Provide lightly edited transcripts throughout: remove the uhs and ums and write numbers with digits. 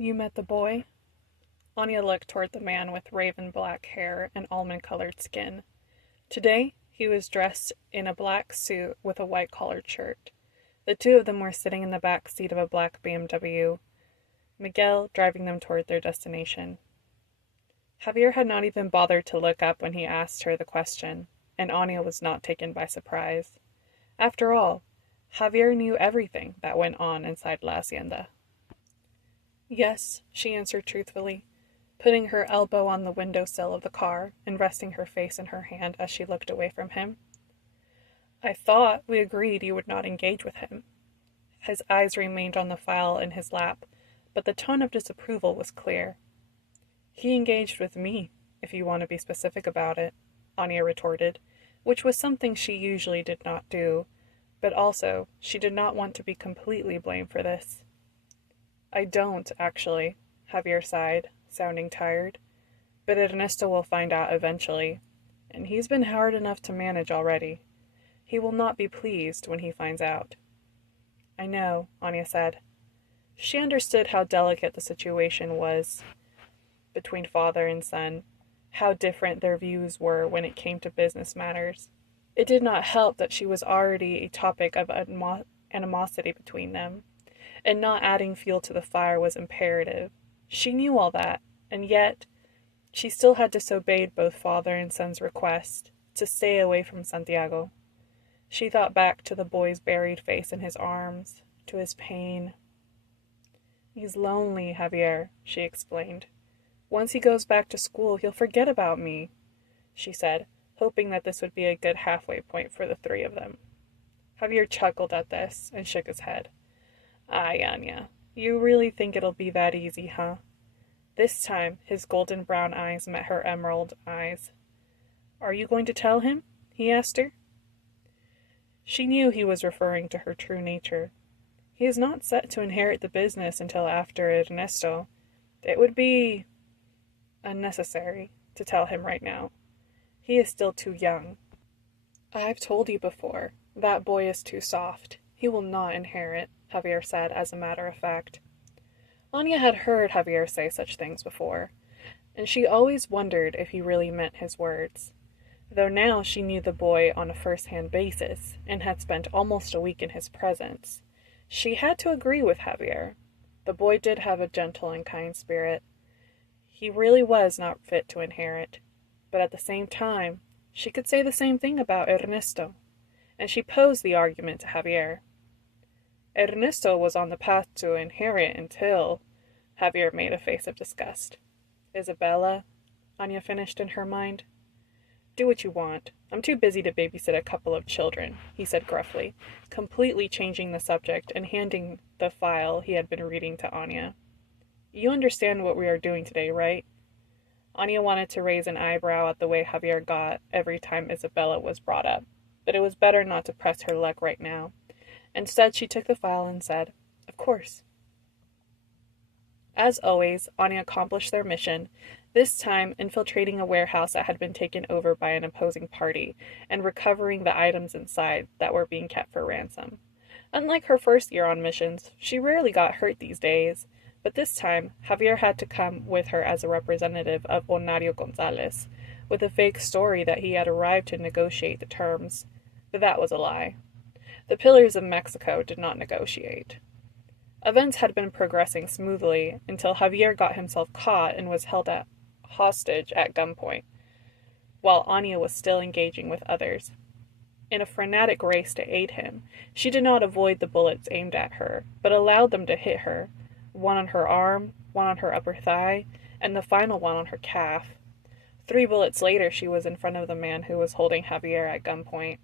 You met the boy? Anya looked toward the man with raven black hair and almond-colored skin. Today, he was dressed in a black suit with a white-collared shirt. The two of them were sitting in the back seat of a black BMW, Miguel driving them toward their destination. Javier had not even bothered to look up when he asked her the question, and Anya was not taken by surprise. After all, Javier knew everything that went on inside La Hacienda. Yes, she answered truthfully, putting her elbow on the windowsill of the car and resting her face in her hand as she looked away from him. I thought we agreed you would not engage with him. His eyes remained on the file in his lap, but the tone of disapproval was clear. He engaged with me, if you want to be specific about it, Anya retorted, which was something she usually did not do, but also she did not want to be completely blamed for this. I don't, actually, Javier sighed, sounding tired. But Ernesto will find out eventually, and he's been hard enough to manage already. He will not be pleased when he finds out. I know, Anya said. She understood how delicate the situation was between father and son, how different their views were when it came to business matters. It did not help that she was already a topic of animosity between them, and not adding fuel to the fire was imperative. She knew all that, and yet she still had disobeyed both father and son's request to stay away from Santiago. She thought back to the boy's buried face in his arms, to his pain. He's lonely, Javier, she explained. Once he goes back to school, he'll forget about me, she said, hoping that this would be a good halfway point for the three of them. Javier chuckled at this and shook his head. Ay, Anya, you really think it'll be that easy, huh? This time, his golden brown eyes met her emerald eyes. Are you going to tell him? He asked her. She knew he was referring to her true nature. He is not set to inherit the business until after Ernesto. It would be unnecessary to tell him right now. He is still too young. I've told you before, that boy is too soft. He will not inherit, Javier said as a matter of fact. Anya had heard Javier say such things before, and she always wondered if he really meant his words. Though now she knew the boy on a first-hand basis, and had spent almost a week in his presence, she had to agree with Javier. The boy did have a gentle and kind spirit. He really was not fit to inherit, but at the same time, she could say the same thing about Ernesto, and she posed the argument to Javier. Ernesto was on the path to inherit until... Javier made a face of disgust. Isabella, Anya finished in her mind. Do what you want. I'm too busy to babysit a couple of children, he said gruffly, completely changing the subject and handing the file he had been reading to Anya. You understand what we are doing today, right? Anya wanted to raise an eyebrow at the way Javier got every time Isabella was brought up, but it was better not to press her luck right now. Instead, she took the file and said, Of course. As always, Anya accomplished their mission, this time infiltrating a warehouse that had been taken over by an opposing party and recovering the items inside that were being kept for ransom. Unlike her first year on missions, she rarely got hurt these days, but this time Javier had to come with her as a representative of Onario Gonzalez, with a fake story that he had arrived to negotiate the terms. But that was a lie. The pillars of Mexico did not negotiate. Events had been progressing smoothly until Javier got himself caught and was held hostage at gunpoint, while Anya was still engaging with others. In a frenetic race to aid him, she did not avoid the bullets aimed at her, but allowed them to hit her, one on her arm, one on her upper thigh, and the final one on her calf. 3 bullets later, she was in front of the man who was holding Javier at gunpoint.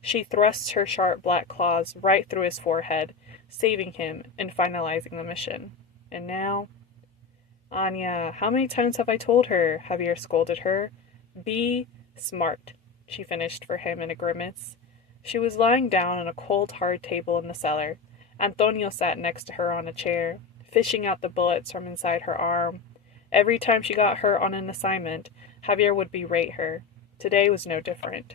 She thrust her sharp black claws right through his forehead, saving him and finalizing the mission. And now... Anya, how many times have I told her? Javier scolded her. Be smart, she finished for him in a grimace. She was lying down on a cold, hard table in the cellar. Antonio sat next to her on a chair, fishing out the bullets from inside her arm. Every time she got hurt on an assignment, Javier would berate her. Today was no different.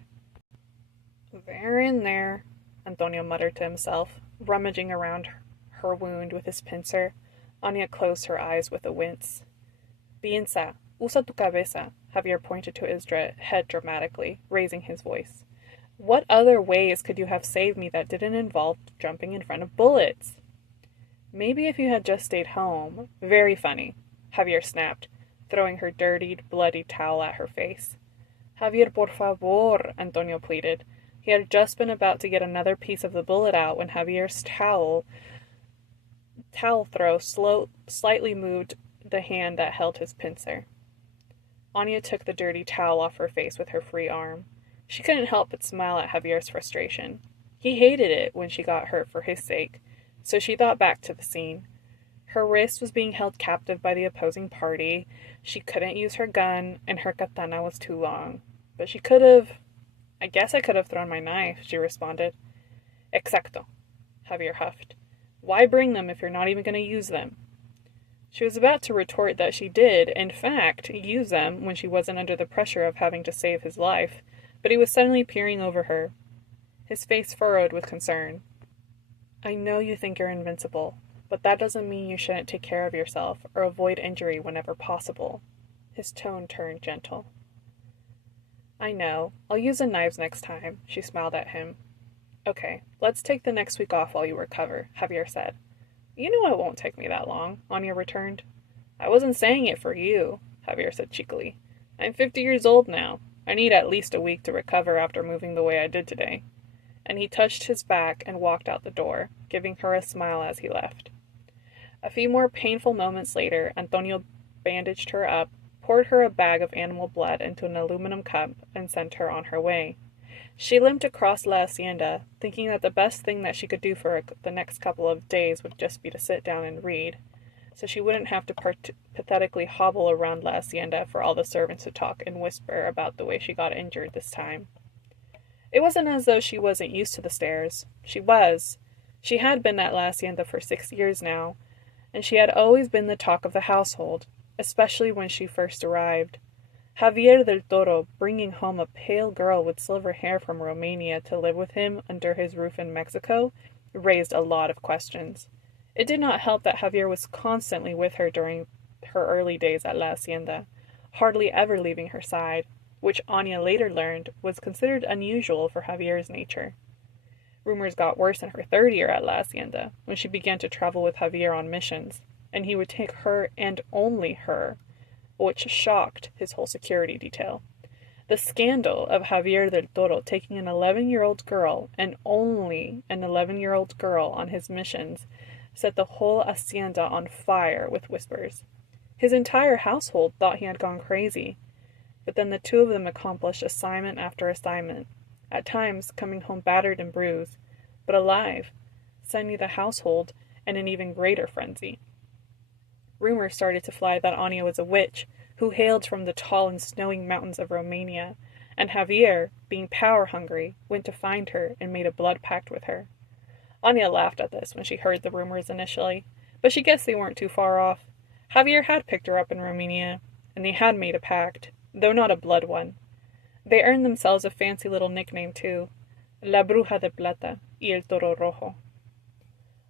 They're in there, Antonio muttered to himself, rummaging around her wound with his pincer. Anya closed her eyes with a wince. Piensa, usa tu cabeza, Javier pointed to his head dramatically, raising his voice. What other ways could you have saved me that didn't involve jumping in front of bullets? Maybe if you had just stayed home. Very funny, Javier snapped, throwing her dirtied, bloody towel at her face. Javier, por favor, Antonio pleaded. He had just been about to get another piece of the bullet out when Javier's towel throw slightly moved the hand that held his pincer. Anya took the dirty towel off her face with her free arm. She couldn't help but smile at Javier's frustration. He hated it when she got hurt for his sake, so she thought back to the scene. Her wrist was being held captive by the opposing party, she couldn't use her gun, and her katana was too long. But she could have... I guess I could have thrown my knife, she responded. Exacto, Javier huffed. Why bring them if you're not even going to use them? She was about to retort that she did, in fact, use them when she wasn't under the pressure of having to save his life, but he was suddenly peering over her, his face furrowed with concern. I know you think you're invincible, but that doesn't mean you shouldn't take care of yourself or avoid injury whenever possible. His tone turned gentle. I know. I'll use the knives next time, she smiled at him. Okay, let's take the next week off while you recover, Javier said. You know it won't take me that long, Anya returned. I wasn't saying it for you, Javier said cheekily. I'm 50 years old now. I need at least a week to recover after moving the way I did today. And he touched his back and walked out the door, giving her a smile as he left. A few more painful moments later, Antonio bandaged her up, poured her a bag of animal blood into an aluminum cup, and sent her on her way. She limped across La Hacienda, thinking that the best thing that she could do for the next couple of days would just be to sit down and read, so she wouldn't have to pathetically hobble around La Hacienda for all the servants to talk and whisper about the way she got injured this time. It wasn't as though she wasn't used to the stairs. She was. She had been at La Hacienda for 6 years now, and she had always been the talk of the household, especially when she first arrived. Javier del Toro bringing home a pale girl with silver hair from Romania to live with him under his roof in Mexico raised a lot of questions. It did not help that Javier was constantly with her during her early days at La Hacienda, hardly ever leaving her side, which Anya later learned was considered unusual for Javier's nature. Rumors got worse in her 3rd year at La Hacienda, when she began to travel with Javier on missions, and he would take her and only her, which shocked his whole security detail. The scandal of Javier del Toro taking an 11-year-old girl, and only an 11-year-old girl, on his missions set the whole hacienda on fire with whispers. His entire household thought he had gone crazy, but then the two of them accomplished assignment after assignment, at times coming home battered and bruised, but alive, sending the household in an even greater frenzy. Rumors started to fly that Anya was a witch, who hailed from the tall and snowing mountains of Romania, and Javier, being power-hungry, went to find her and made a blood pact with her. Anya laughed at this when she heard the rumors initially, but she guessed they weren't too far off. Javier had picked her up in Romania, and they had made a pact, though not a blood one. They earned themselves a fancy little nickname too, La Bruja de Plata y el Toro Rojo.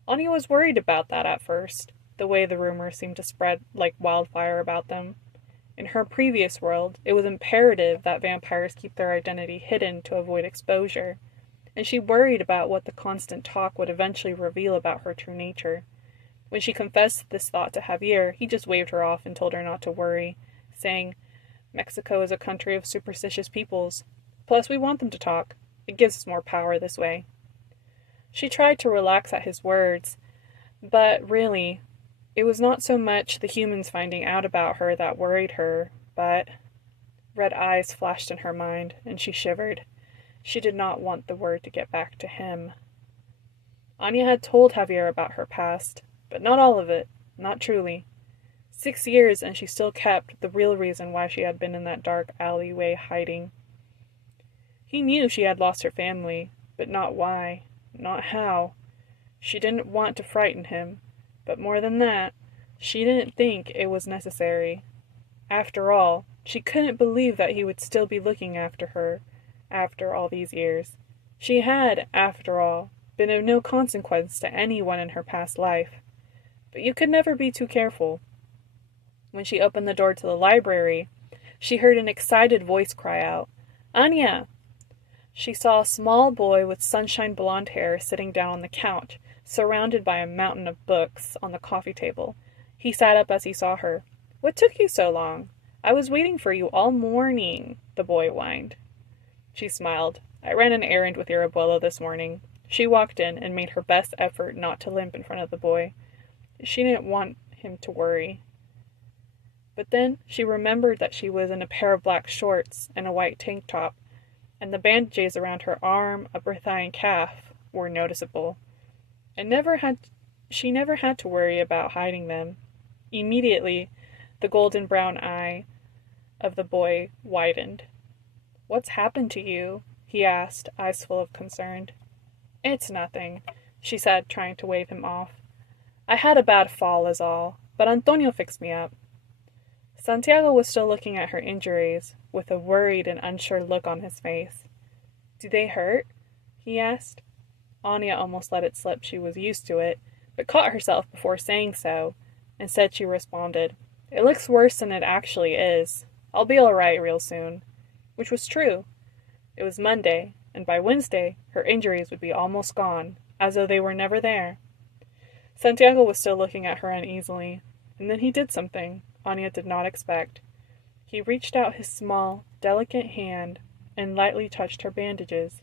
Anya was worried about that at first, the way the rumors seemed to spread like wildfire about them. In her previous world, it was imperative that vampires keep their identity hidden to avoid exposure, and she worried about what the constant talk would eventually reveal about her true nature. When she confessed this thought to Javier, he just waved her off and told her not to worry, saying, Mexico is a country of superstitious peoples. Plus, we want them to talk. It gives us more power this way. She tried to relax at his words, but really, it was not so much the humans finding out about her that worried her, but... Red eyes flashed in her mind, and she shivered. She did not want the word to get back to him. Anya had told Javier about her past, but not all of it, not truly. 6 years, and she still kept the real reason why she had been in that dark alleyway hiding. He knew she had lost her family, but not why, not how. She didn't want to frighten him, but more than that, she didn't think it was necessary. After all, she couldn't believe that he would still be looking after her, after all these years. She had, after all, been of no consequence to anyone in her past life. But you could never be too careful. When she opened the door to the library, she heard an excited voice cry out, "Anya!" She saw a small boy with sunshine blonde hair sitting down on the couch, surrounded by a mountain of books on the coffee table. He sat up as he saw her. "What took you so long? I was waiting for you all morning," the boy whined. She smiled. "I ran an errand with your abuela this morning." She walked in and made her best effort not to limp in front of the boy. She didn't want him to worry. But then she remembered that she was in a pair of black shorts and a white tank top, and the bandages around her arm, upper thigh, and calf were noticeable. She never had to worry about hiding them. Immediately, the golden brown eye of the boy widened. "What's happened to you?" he asked, eyes full of concern. "It's nothing," she said, trying to wave him off. "I had a bad fall is all, but Antonio fixed me up." Santiago was still looking at her injuries, with a worried and unsure look on his face. "Do they hurt?" he asked. Anya almost let it slip she was used to it, but caught herself before saying so, and said she responded, "It looks worse than it actually is. I'll be all right real soon." Which was true. It was Monday, and by Wednesday her injuries would be almost gone, as though they were never there. Santiago was still looking at her uneasily, and then he did something Anya did not expect. He reached out his small, delicate hand and lightly touched her bandages.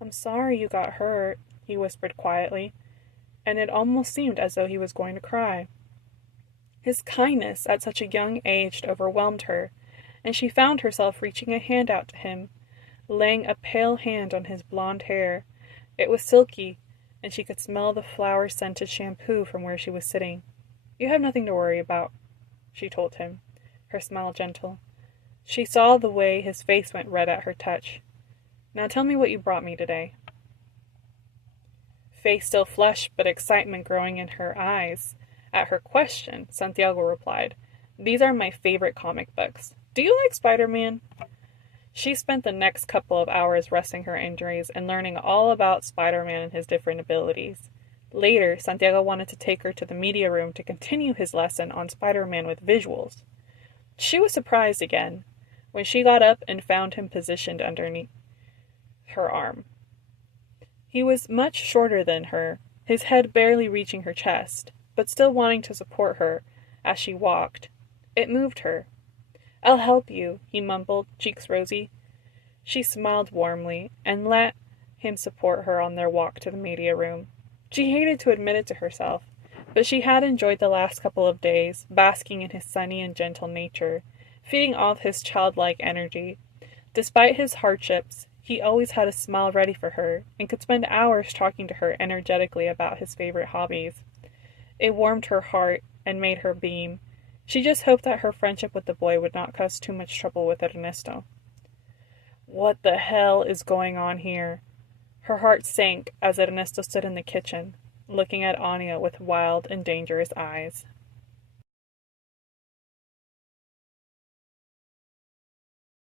"I'm sorry you got hurt," he whispered quietly, and it almost seemed as though he was going to cry. His kindness at such a young age overwhelmed her, and she found herself reaching a hand out to him, laying a pale hand on his blonde hair. It was silky, and she could smell the flower-scented shampoo from where she was sitting. "You have nothing to worry about," she told him, her smile gentle. She saw the way his face went red at her touch. "Now tell me what you brought me today." Face still flushed, but excitement growing in her eyes. At her question, Santiago replied, "These are my favorite comic books. Do you like Spider-Man?" She spent the next couple of hours resting her injuries and learning all about Spider-Man and his different abilities. Later, Santiago wanted to take her to the media room to continue his lesson on Spider-Man with visuals. She was surprised again when she got up and found him positioned underneath her arm. He was much shorter than her, his head barely reaching her chest, but still wanting to support her as she walked. It moved her. "I'll help you," he mumbled, cheeks rosy. She smiled warmly and let him support her on their walk to the media room. She hated to admit it to herself, but she had enjoyed the last couple of days, basking in his sunny and gentle nature, feeding off his childlike energy. Despite his hardships, he always had a smile ready for her, and could spend hours talking to her energetically about his favorite hobbies. It warmed her heart and made her beam. She just hoped that her friendship with the boy would not cause too much trouble with Ernesto. What the hell is going on here? Her heart sank as Ernesto stood in the kitchen, looking at Anya with wild and dangerous eyes.